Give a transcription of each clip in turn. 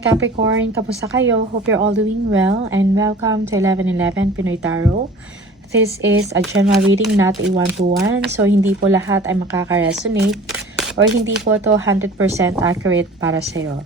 Hi Capricorn, kamusta kayo? Hope you're all doing well and welcome to 1111 Pinoy Tarot. This is a general reading, not a one-to-one. So hindi po lahat ay makaka-resonate or hindi po to 100% accurate para sa'yo.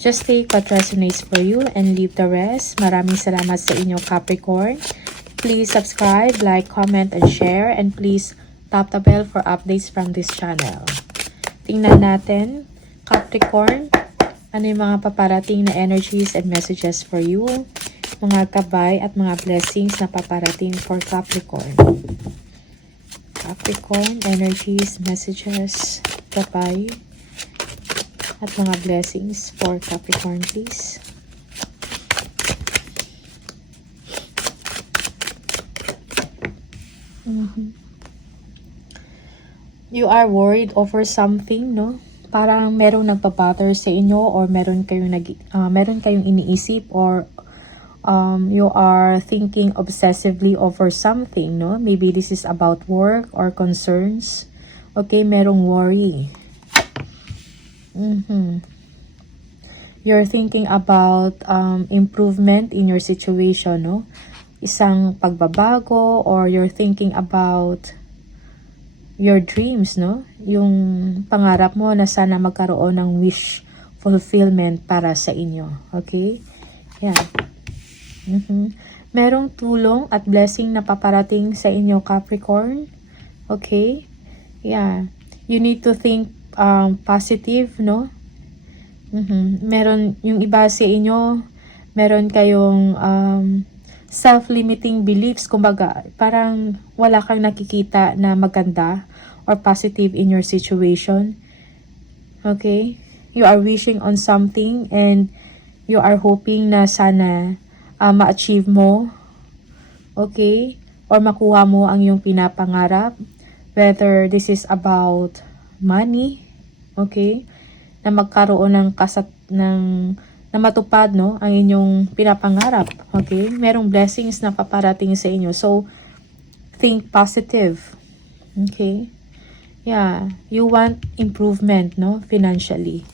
Just take what resonates for you and leave the rest. Maraming salamat sa inyo Capricorn. Please subscribe, like, comment, and share. And please tap the bell for updates from this channel. Tingnan natin, Capricorn, ano yung mga paparating na energies and messages for you, mga gabay at mga blessings na paparating for Capricorn. Capricorn, energies, messages, gabay, at mga blessings for Capricorn, please. You are worried over something, no? Parang merong nagpa-bother sa inyo or meron kayong iniisip or you are thinking obsessively over something, no? Maybe this is about work or concerns. Okay, merong worry. You're thinking about improvement in your situation, no? Isang pagbabago, or you're thinking about your dreams, no? Yung pangarap mo na sana magkaroon ng wish fulfillment para sa inyo. Okay? Yan. Merong tulong at blessing na paparating sa inyo, Capricorn. Okay? Yeah. You need to think positive, no? Meron, yung iba sa inyo, meron kayong self-limiting beliefs, kumbaga, parang wala kang nakikita na maganda or positive in your situation. Okay? You are wishing on something and you are hoping na sana ma-achieve mo. Okay? Or makuha mo ang iyong pinapangarap. Whether this is about money, okay? Na magkaroon ng na matupad, no, ang inyong pinapangarap. Okay? Merong blessings na paparating sa inyo. So, think positive. Okay? Yeah. You want improvement, no, financially.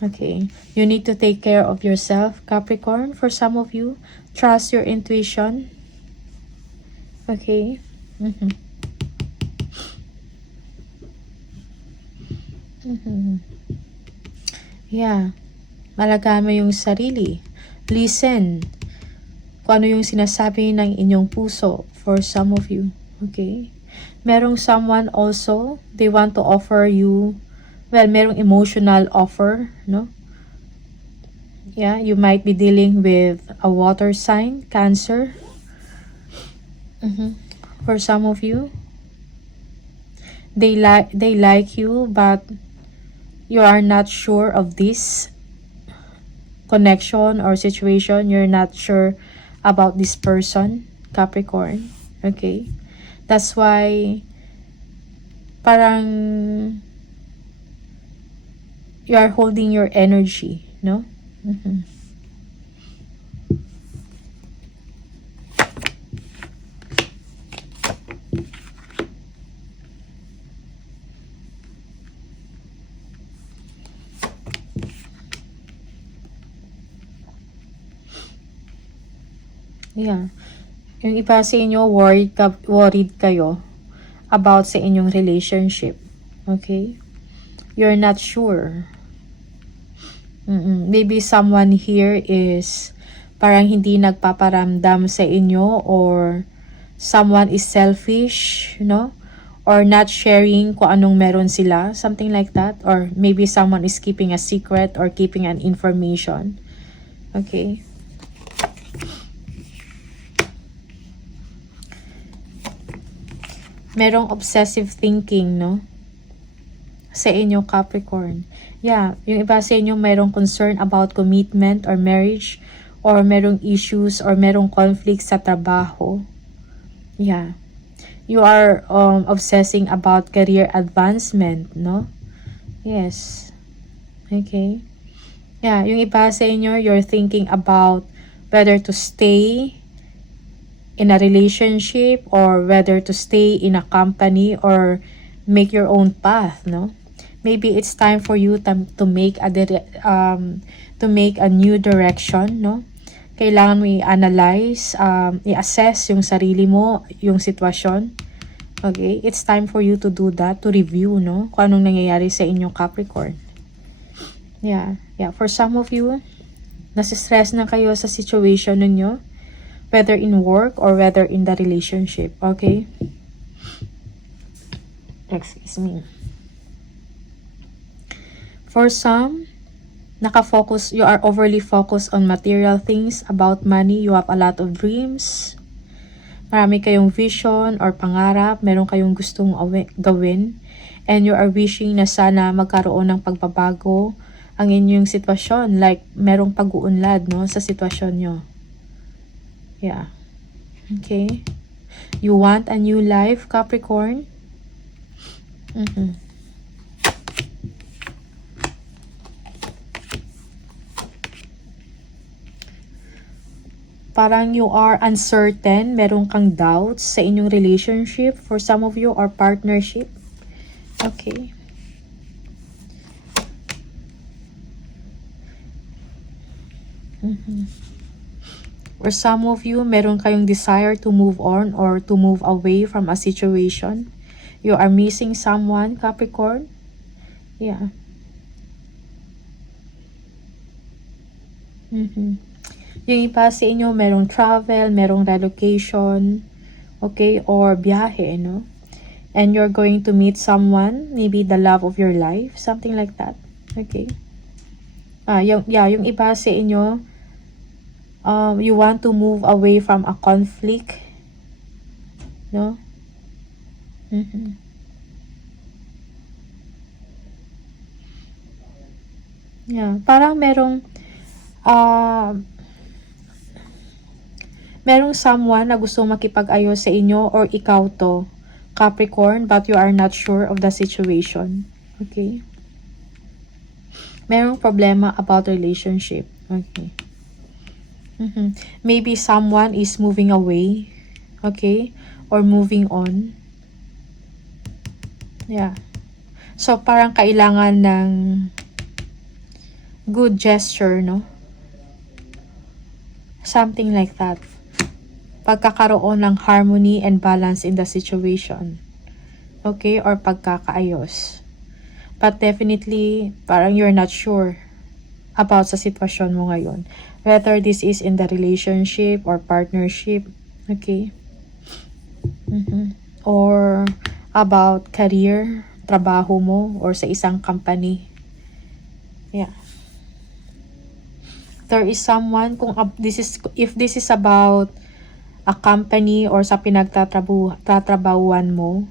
Okay? You need to take care of yourself, Capricorn. For some of you, trust your intuition. Okay? Yeah. Malagaan mo yung sarili. Listen kung ano yung sinasabi ng inyong puso for some of you. Okay? Merong someone also, they want to offer you, well, merong emotional offer, no? Yeah, you might be dealing with a water sign, Cancer. For some of you, they like you, but you are not sure of this connection or situation. You're not sure about this person, Capricorn. Okay? That's why parang you are holding your energy, no? Yeah. Yung iba sa inyo, worried kayo about sa inyong relationship. Okay? You're not sure. Maybe someone here is parang hindi nagpaparamdam sa inyo, or someone is selfish, no? Or not sharing kung anong meron sila. Something like that. Or maybe someone is keeping a secret or keeping an information. Okay? Merong obsessive thinking, no? Sa inyo, Capricorn. Yeah, yung iba sa inyo merong concern about commitment or marriage, or merong issues or merong conflict sa trabaho. Yeah. You are obsessing about career advancement, no? Yes. Okay. Yeah, yung iba sa inyo, you're thinking about whether to stay in a relationship or whether to stay in a company or make your own path, no? maybe it's time for you to make a new direction, no? Kailangan mo i-analyze, i-assess yung sarili mo, yung sitwasyon. Okay? It's time for you to do that, to review, no? Kung anong nangyayari sa inyong Capricorn. Yeah. For some of you, nasistress na kayo sa situation ninyo, whether in work or whether in the relationship. Okay? Excuse me. For some, you are overly focused on material things, about money, you have a lot of dreams, marami kayong vision or pangarap, meron kayong gustong gawin, and you are wishing na sana magkaroon ng pagbabago ang inyong sitwasyon, like merong pag-uunlad, no, sa sitwasyon nyo. Yeah. Okay. You want a new life, Capricorn? Parang you are uncertain, meron kang doubts sa inyong relationship, for some of you, or partnership. Okay. For some of you, meron kayong desire to move on or to move away from a situation. You are missing someone, Capricorn. Yeah. Yung iba sa inyo, merong travel, merong relocation, okay, or biyahe, no? And you're going to meet someone, maybe the love of your life, something like that. Okay. Yung iba sa inyo, you want to move away from a conflict, no? Yeah, parang merong someone na gusto makipag-ayos sa inyo, or ikaw to, Capricorn, but you are not sure of the situation. Okay? Merong problema about relationship. Okay. Maybe someone is moving away. Okay? Or moving on. Yeah. So, parang kailangan ng good gesture, no? Something like that. Pagkakaroon ng harmony and balance in the situation. Okay? Or pagkakaayos. But definitely, parang you're not sure about sa sitwasyon mo ngayon. Whether this is in the relationship or partnership. Okay? Or about career, trabaho mo, or sa isang company. Yeah. There is someone, if this is about a company or sa pinagtatrabahuan mo,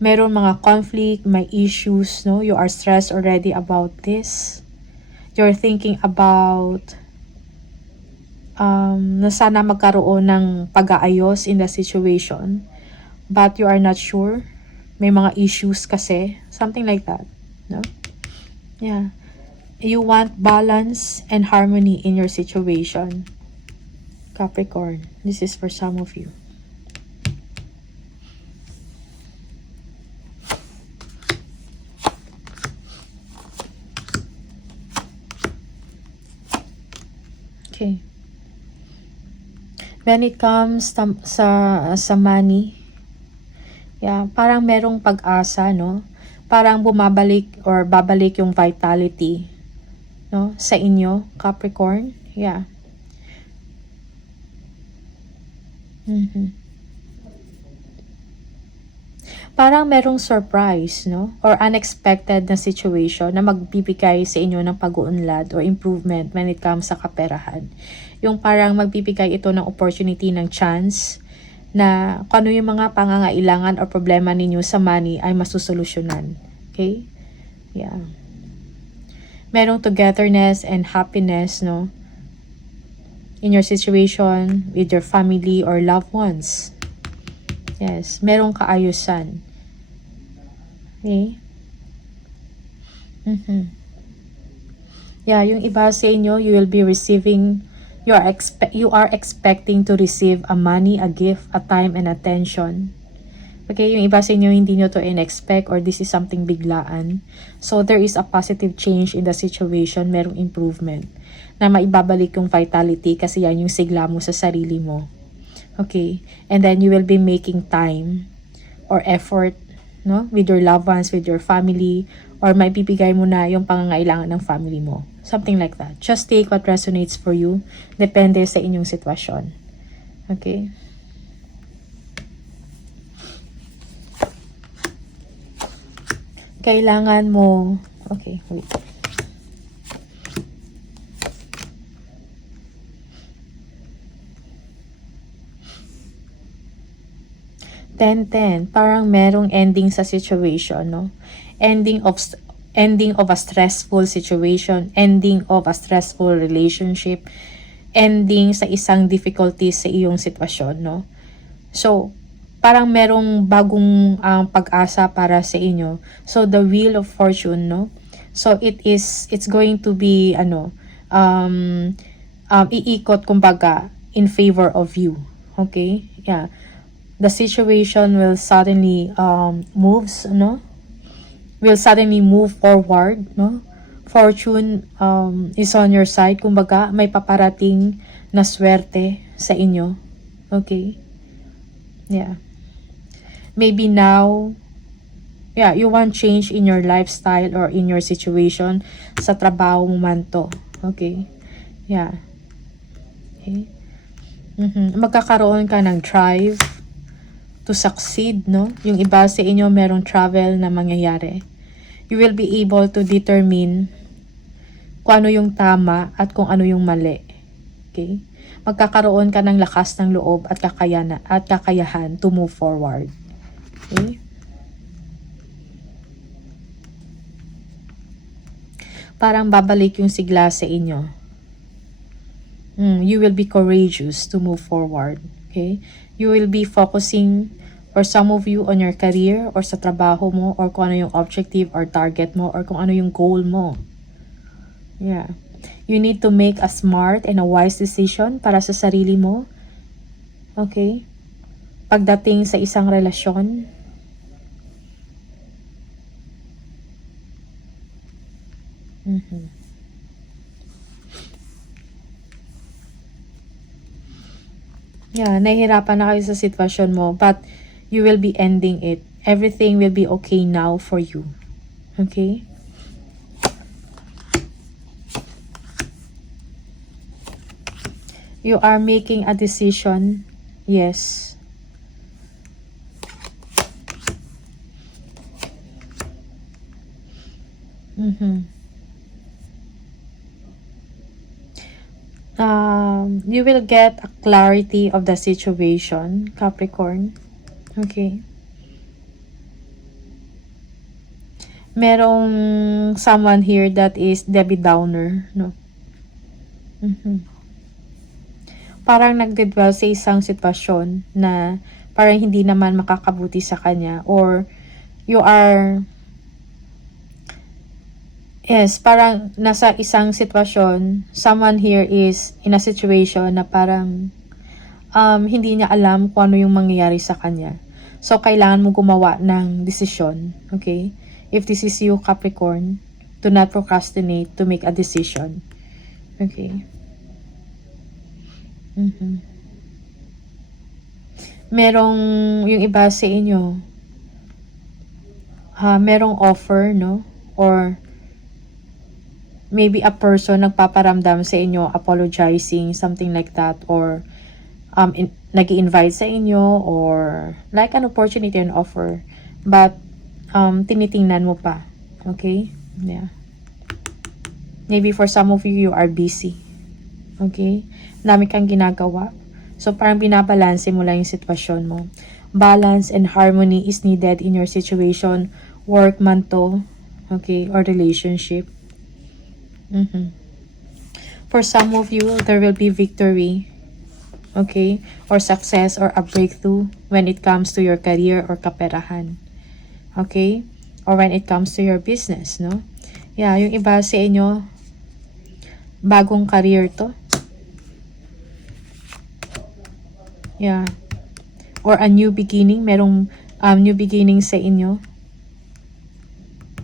meron mga conflict, may issues, no? You are stressed already about this. You're thinking about na sana magkaroon ng pag-aayos in the situation, but you are not sure. May mga issues kasi, something like that, no? Yeah. You want balance and harmony in your situation, Capricorn. This is for some of you. Okay. When it comes sa money, yeah, parang merong pag-asa, no? Parang babalik yung vitality, no, sa inyo, Capricorn. Yeah. Parang merong surprise, no? Or unexpected na situation na magbibigay sa inyo ng pag-uunlad or improvement when it comes sa kaperahan. Yung parang magbibigay ito ng opportunity, ng chance na kung ano yung mga pangangailangan o problema ninyo sa money ay masusolusyonan. Okay? Yeah. Merong togetherness and happiness, no? In your situation, with your family or loved ones. Yes, merong kaayusan. Okay? Yeah, yung iba sa inyo, you will be receiving, you are expecting to receive a money, a gift, a time, and attention. Okay, yung iba sa inyo, hindi nyo to in-expect or this is something biglaan. So, there is a positive change in the situation. Merong improvement na maibabalik yung vitality kasi yan yung sigla mo sa sarili mo. Okay, and then you will be making time or effort, no, with your loved ones, with your family, or may bibigay mo na yung pangangailangan ng family mo. Something like that. Just take what resonates for you. Depende sa inyong sitwasyon. Okay? Kailangan mo... Okay, wait. Ten, parang merong ending sa situation, no? Ending of a stressful situation, ending of a stressful relationship, ending sa isang difficulty sa iyong sitwasyon, no? So, parang merong bagong pag-asa para sa inyo. So, the wheel of fortune, no? So, it's going to be, iikot, kumbaga, in favor of you. Okay? Yeah. The situation will suddenly moves, no? Will suddenly move forward, no? Fortune is on your side. Kumbaga, may paparating na swerte sa inyo. Okay? Yeah. Maybe now, yeah, you want change in your lifestyle or in your situation. Sa trabaho mo man to. Okay? Yeah. Okay? Magkakaroon ka ng drive to succeed, no? Yung iba sa inyo merong travel na mangyayari. You will be able to determine kung ano yung tama at kung ano yung mali. Okay? Magkakaroon ka ng lakas ng loob at kakayahan to move forward. Okay? Parang babalik yung sigla sa inyo. You will be courageous to move forward. Okay? You will be focusing, or some of you, on your career or sa trabaho mo or kung ano yung objective or target mo or kung ano yung goal mo. Yeah. You need to make a smart and a wise decision para sa sarili mo. Okay? Pagdating sa isang relasyon. Yeah, nahihirapan na kayo sa sitwasyon mo, but you will be ending it. Everything will be okay now for you. Okay? You are making a decision. Yes. You will get a clarity of the situation, Capricorn. Okay. Merong someone here that is Debbie Downer, no? Parang nagdedwell sa isang sitwasyon na parang hindi naman makakabuti sa kanya, or you are... Yes, parang nasa isang sitwasyon, someone here is in a situation na parang hindi niya alam kung ano yung mangyayari sa kanya. So, kailangan mo gumawa ng desisyon. Okay? If this is you, Capricorn, do not procrastinate to make a decision. Okay? Merong yung iba sa inyo, merong offer, no? Or maybe a person nagpaparamdam sa inyo, apologizing, something like that, or nag-i-invite sa inyo, or like an opportunity and offer, but tinitingnan mo pa. Okay? Yeah. Maybe for some of you, you are busy. Okay? Dami kang ginagawa. So, parang binabalanse mo lang yung sitwasyon mo. Balance and harmony is needed in your situation, work man to, okay, or relationship. For some of you, there will be victory, okay, or success or a breakthrough when it comes to your career or kaperahan, okay, or when it comes to your business, no? Yeah, yung iba sa inyo, bagong career to. Yeah. Or a new beginning, merong New beginning sa inyo.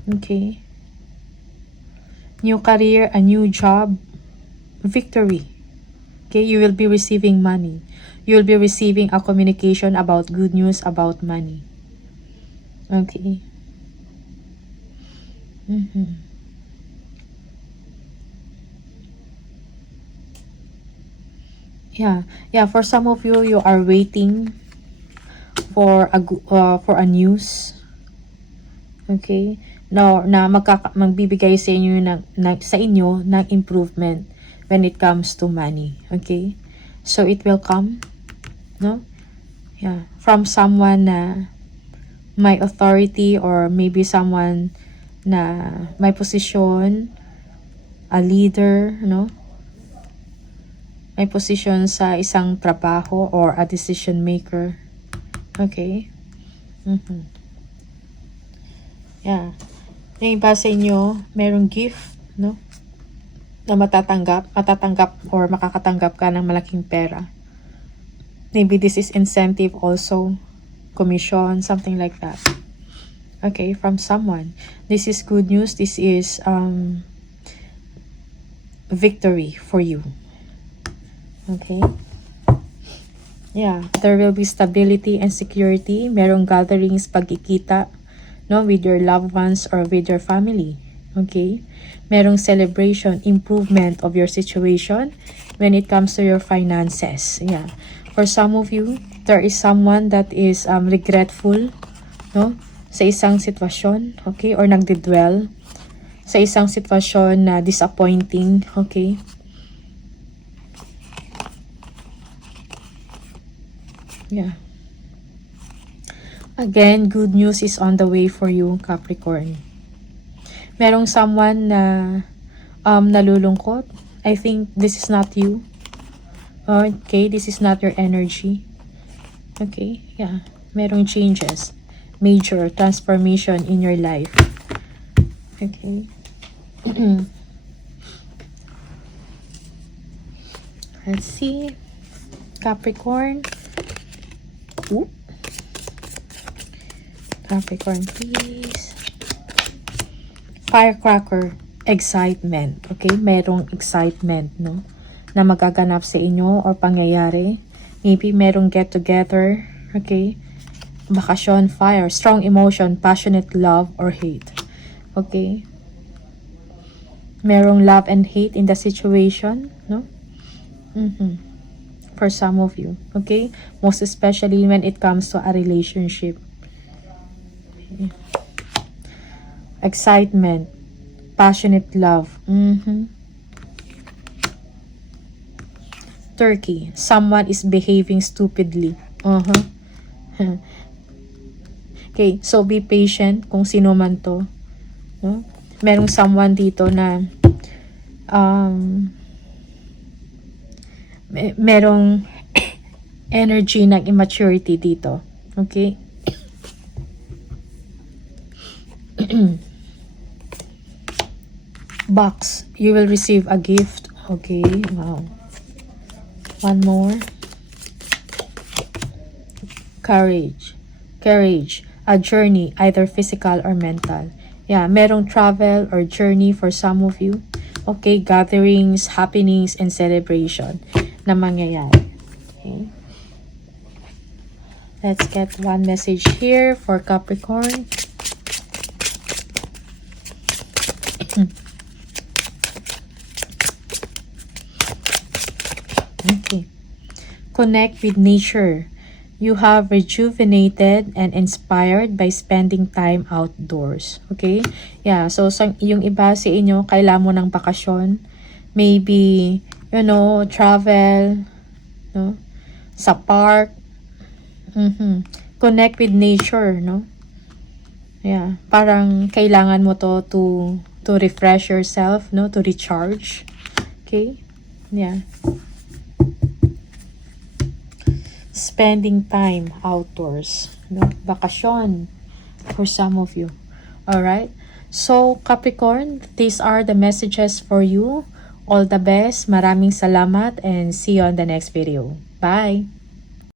Okay. New career, a new job, victory. Okay, you will be receiving money. You will be receiving a communication about good news about money. Okay. Yeah, for some of you, you are waiting for a news. Okay? No, na magbibigay sa inyo sa inyo ng improvement when it comes to money. Okay? So it will come, no? Yeah, from someone na may authority, or maybe someone na may position, a leader, no? May position sa isang trabaho or a decision maker. Okay? Yeah. Yung iba sa inyo, merong gift, no? Na matatanggap or makakatanggap ka ng malaking pera. Maybe this is incentive also, commission, something like that. Okay, from someone. This is good news. This is victory for you. Okay? Yeah, there will be stability and security. Merong gatherings, pagkikita, no, with your loved ones or with your family. Okay? Merong celebration, improvement of your situation when it comes to your finances. Yeah. For some of you, there is someone that is regretful, no, sa isang sitwasyon, okay, or nagdidwell sa isang sitwasyon na disappointing, okay? Yeah. Again, good news is on the way for you, Capricorn. Merong someone na nalulungkot. I think this is not you. Okay, this is not your energy. Okay, yeah. Merong changes. Major transformation in your life. Okay. Let's see. Capricorn. Ooh. Capricorn, please. Firecracker, excitement. Okay, merong excitement, no, na magaganap sa inyo or pangyayari. Maybe merong get together. Okay, bakasyon, fire, strong emotion, passionate love or hate. Okay, merong love and hate in the situation, no. For some of you, okay, most especially when it comes to a relationship. Okay. Excitement, passionate love. Turkey, someone is behaving stupidly. Okay, so be patient kung sino man to, no? Merong someone dito na merong energy ng immaturity dito. Okay? Box, you will receive a gift. Okay, wow. One more. Courage, a journey, either physical or mental. Yeah, merong travel or journey for some of you. Okay, gatherings, happenings, and celebration na mangyayari. Okay. Let's get one message here for Capricorn. Okay. Connect with nature. You have rejuvenated and inspired by spending time outdoors. Okay? Yeah, so yung iba sa inyo, kailangan mo ng bakasyon. Maybe, travel, no? Sa park. Connect with nature, no? Yeah, parang kailangan mo to refresh yourself, no? To recharge. Okay? Yeah. Spending time outdoors, no? Bakasyon for some of you. All right? So, Capricorn, these are the messages for you. All the best. Maraming salamat and see you on the next video. Bye!